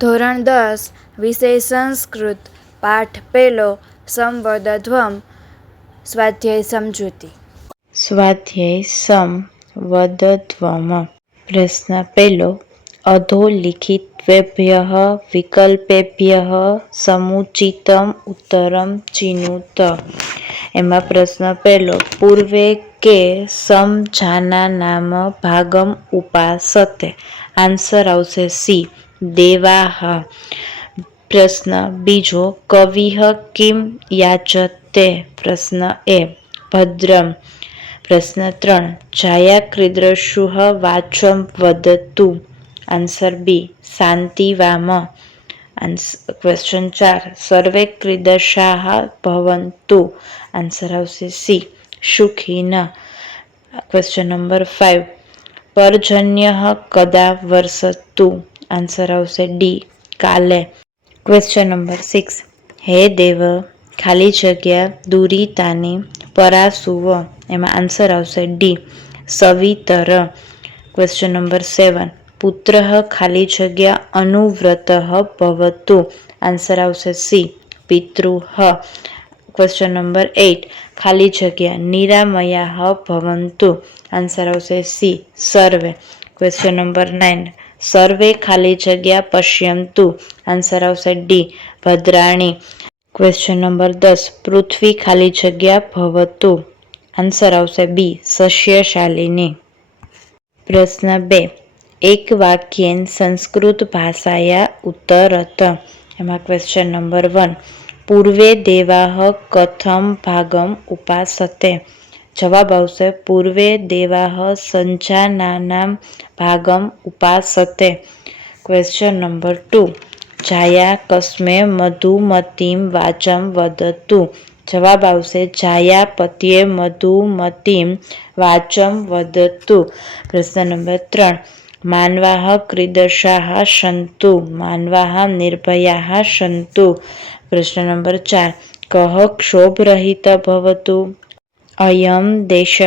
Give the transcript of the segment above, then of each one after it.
ધોરણ 10 વિષય સંસ્કૃત પાઠ પહેલો સંવદધ્વમ સ્વાધ્યાય સમજૂતી. સ્વાધ્યાય સંવદધ્વમ. પ્રશ્ન પહેલો. અધોલિખિતેભ્યઃ વિકલ્પેભ્યઃ સમુચિતમ ઉત્તરમ ચિનુત. એમાં પ્રશ્ન પહેલો. પૂર્વે કે સમજાનાનામ ભાગમ ઉપાસતે. આન્સર આવશે સી, દેવાહ. પ્રશ્ન બીજો. કવિઃ કિમ યાચતે. પ્રશ્ન એ, ભદ્રમ. પ્રશ્ન 3. છાયાક્રીદૃષુઃ વાચમ વદતુ. આન્સર બી, શાંતિવામ. ક્વેશ્ચન 4. સર્વે ક્રીદશાઃ ભવન્તુ. આન્સર આવશે સી, સુખીન. Question number 5. પર્જન્યઃ કદા વર્ષતુ. આન્સર આવશે ડી, કાલે. Question number 6. હે દેવ ખાલી જગ્યા દુરિતાની પરાસુવ. એમાં આન્સર આવશે ડી, સવિતર. Question number 7. પુત્રઃ ખાલી જગ્યા અનુવ્રતઃ ભવતુ. આન્સર આવશે સી, પિતૃઃ. Question number 8. ખાલી જગ્યા નિરામયાઃ ભવન્તુ. આન્સર આવશે સી, સર્વે. Question number 9. સર્વે ખાલી જગ્યા પશ્યન્તુ. આન્સર આવશે ડી, ભદ્રાણી. Question number 10. પૃથ્વી ખાલી જગ્યા ભવતુ. આન્સર આવશે બી, સસ્યશાલિની. પ્રશ્ન 2. એક વાક્યેન સંસ્કૃત ભાષાયા ઉત્તરત. એમાં ક્વેશ્ચન નંબર 1. પૂર્વે દેવાઃ કથમ ભાગમ ઉપાસતે. જવાબ આવશે પૂર્વે દેવાઃ સંજાનાનામ ભાગમ ઉપાસતે. Question number 2. જાયા કસ્મે મધુમતીમ વાચમ વદતુ. જવાબ આવશે જાયાપત્યે મધુમતીમ વાચમ વદતુ. પ્રશ્ન નંબર 3. માનવાઃ ક્રીદશાઃ સન્તુ. માનવાઃ નિર્ભયાઃ સન્તુ. પ્રશ્ન નંબર 4. કઃ ક્ષોભરહિત ભવતુ. અયં દેશઃ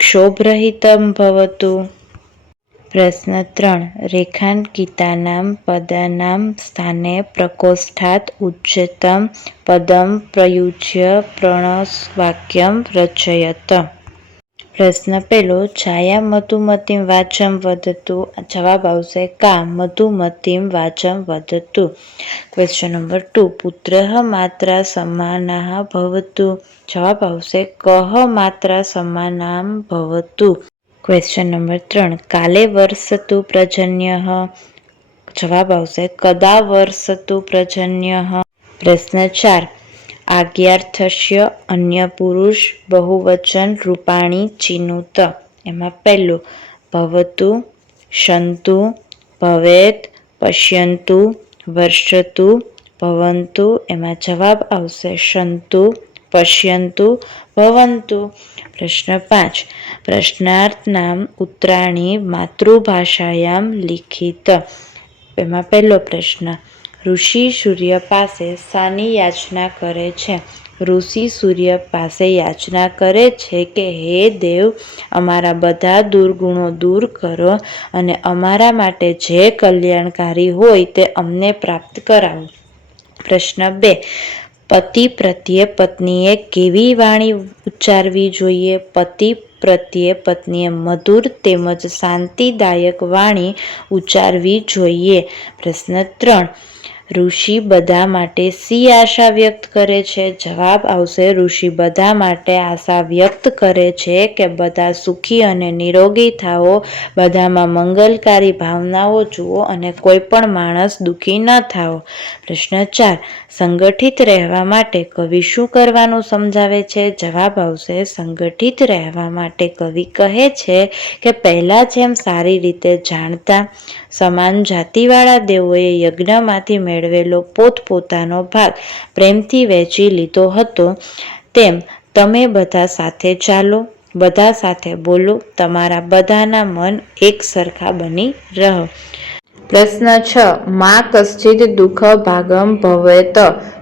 ક્ષોભરહિતં ભવતુ. પ્રશ્ન 3. રેખાંકિતાનાં પદાનાં સ્થાને પ્રકોષ્ઠાત ઉચ્ચતમ પદમ પ્રયુજ્ય પ્रणસવાક્યમ રચયત. પ્રશ્ન પહેલો. છાયા મધુમતીમ વાચમ વદતુ. જવાબ આવશે કા, મધુમતીમ વાચમ વદતુ. Question number 2. પુત્રઃ માત્રા સમાનાઃ ભવતુ. જવાબ આવશે કઃ માત્રા સમાનાં ભવતુ. Question number 3. કાલે વર્ષતુ પર્જન્યઃ. જવાબ આવશે કદા વર્ષતુ પર્જન્યઃ. પ્રશ્ન 4. આજ્ઞાર્થસ્ય અન્ય પુરુષ બહુવચન રૂપાણી ચિનુત. એમાં પહેલું ભવતુ, સન્તુ, ભવેત, પશ્યન્તુ, વર્ષતુ, ભવન્તુ. એમાં જવાબ આવશે સન્તુ, પશ્યન્તુ, ભવન્તુ. પ્રશ્ન 5. પ્રશ્નાર્થનામ ઉત્તરાણી માતૃભાષાયામ લિખિત. એમાં પહેલો પ્રશ્ન. ઋષિ સૂર્ય પાસે શાની યાચના કરે છે. ઋષિ સૂર્ય પાસે યાચના કરે છે કે હે દેવ, અમારા બધા દુર્ગુણો દૂર કરો અને અમારા માટે જે કલ્યાણકારી હોય તે અમને પ્રાપ્ત કરાવો. પ્રશ્ન 2. પતિ પ્રત્યે પત્નીએ કેવી વાણી ઉચ્ચારવી જોઈએ. પતિ પ્રત્યે પત્નીએ મધુર તેમજ શાંતિદાયક વાણી ઉચ્ચારવી જોઈએ. પ્રશ્ન 3. ઋષિ બધા માટે શી આશા વ્યક્ત કરે છે. જવાબ આવશે ઋષિ બધા માટે આશા વ્યક્ત કરે છે કે બધા સુખી અને નિરોગી થાઓ, બધામાં મંગલકારી ભાવનાઓ જુઓ અને કોઈ પણ માણસ દુઃખી ન થાઓ. પ્રશ્ન 4. સંગઠિત રહેવા માટે કવિ શું કરવાનું સમજાવે છે. જવાબ આવશે સંગઠિત રહેવા માટે કવિ કહે છે કે પહેલા જેમ સારી રીતે જાણતા સમાન જાતિવાળા દેવોએ યજ્ઞમાંથી મેળવેલો પોતપોતાનો ભાગ પ્રેમથી વહેંચી લીધો હતો, તેમ તમે બધા સાથે ચાલો, બધા સાથે બોલો, તમારા બધાના મન એક સરખા બની રહો. પ્રશ્ન 6. મા કશ્ચિદ દુઃખ ભાગમ ભવેત.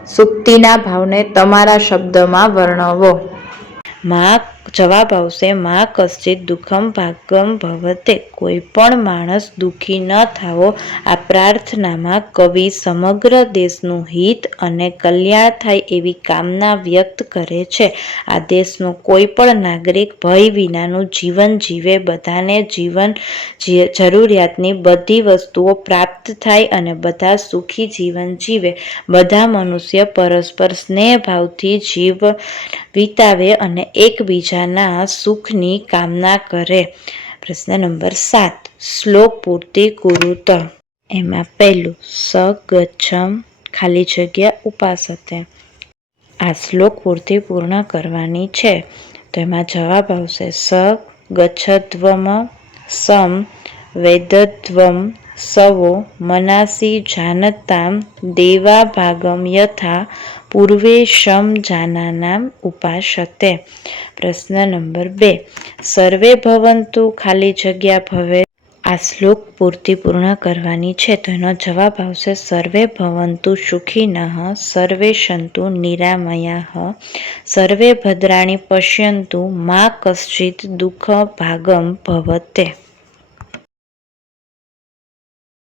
સૂક્તિના ભાવને તમારા શબ્દમાં વર્ણવો. મા જવાબ આવશે મા કશ્ચિત દુઃખમ ભાગમ ભવતે. કોઈ પણ માણસ દુઃખી ન થાવો, આ પ્રાર્થનામાં કવિ સમગ્ર દેશનું હિત અને કલ્યાણ થાય એવી કામના વ્યક્ત કરે છે. આ દેશનો કોઈ પણ નાગરિક ભય વિનાનું જીવન જીવે, બધાને જીવન જરૂરિયાતની બધી વસ્તુઓ પ્રાપ્ત થાય અને બધા સુખી જીવન જીવે, બધા મનુષ્ય પરસ્પર સ્નેહ ભાવથી જીવન વિતાવે અને એકબીજાના સુખની કામના કરે. પ્રશ્ન નંબર 7. શ્લોક પૂર્તિ કુરુત. એમાં પહેલું સ ગચ્છમ ખાલી જગ્યા ઉપાસતે. આ શ્લોક પૂર્તિ પૂર્ણ કરવાની છે. તો એમાં જવાબ આવશે સ ગચ્છધ્વમ સમ વેદધ્વમ સવો મનાસી જાનતામ દેવા ભાગમ યથા પૂર્વે શમ જાનાનામ ઉપાસતે. પ્રશ્ન નંબર 2. સર્વે ભવંતુ ખાલી જગ્યા ભવે. આ શ્લોક પૂર્તિ પૂર્ણ કરવાની છે. તો એનો જવાબ આવશે સર્વે ભવંતુ સુખિનઃ સર્વે સંતુ નિરામયાઃ સર્વે ભદ્રાણિ પશ્યન્તુ મા કશ્ચિત દુઃખ ભાગમ ભવતે.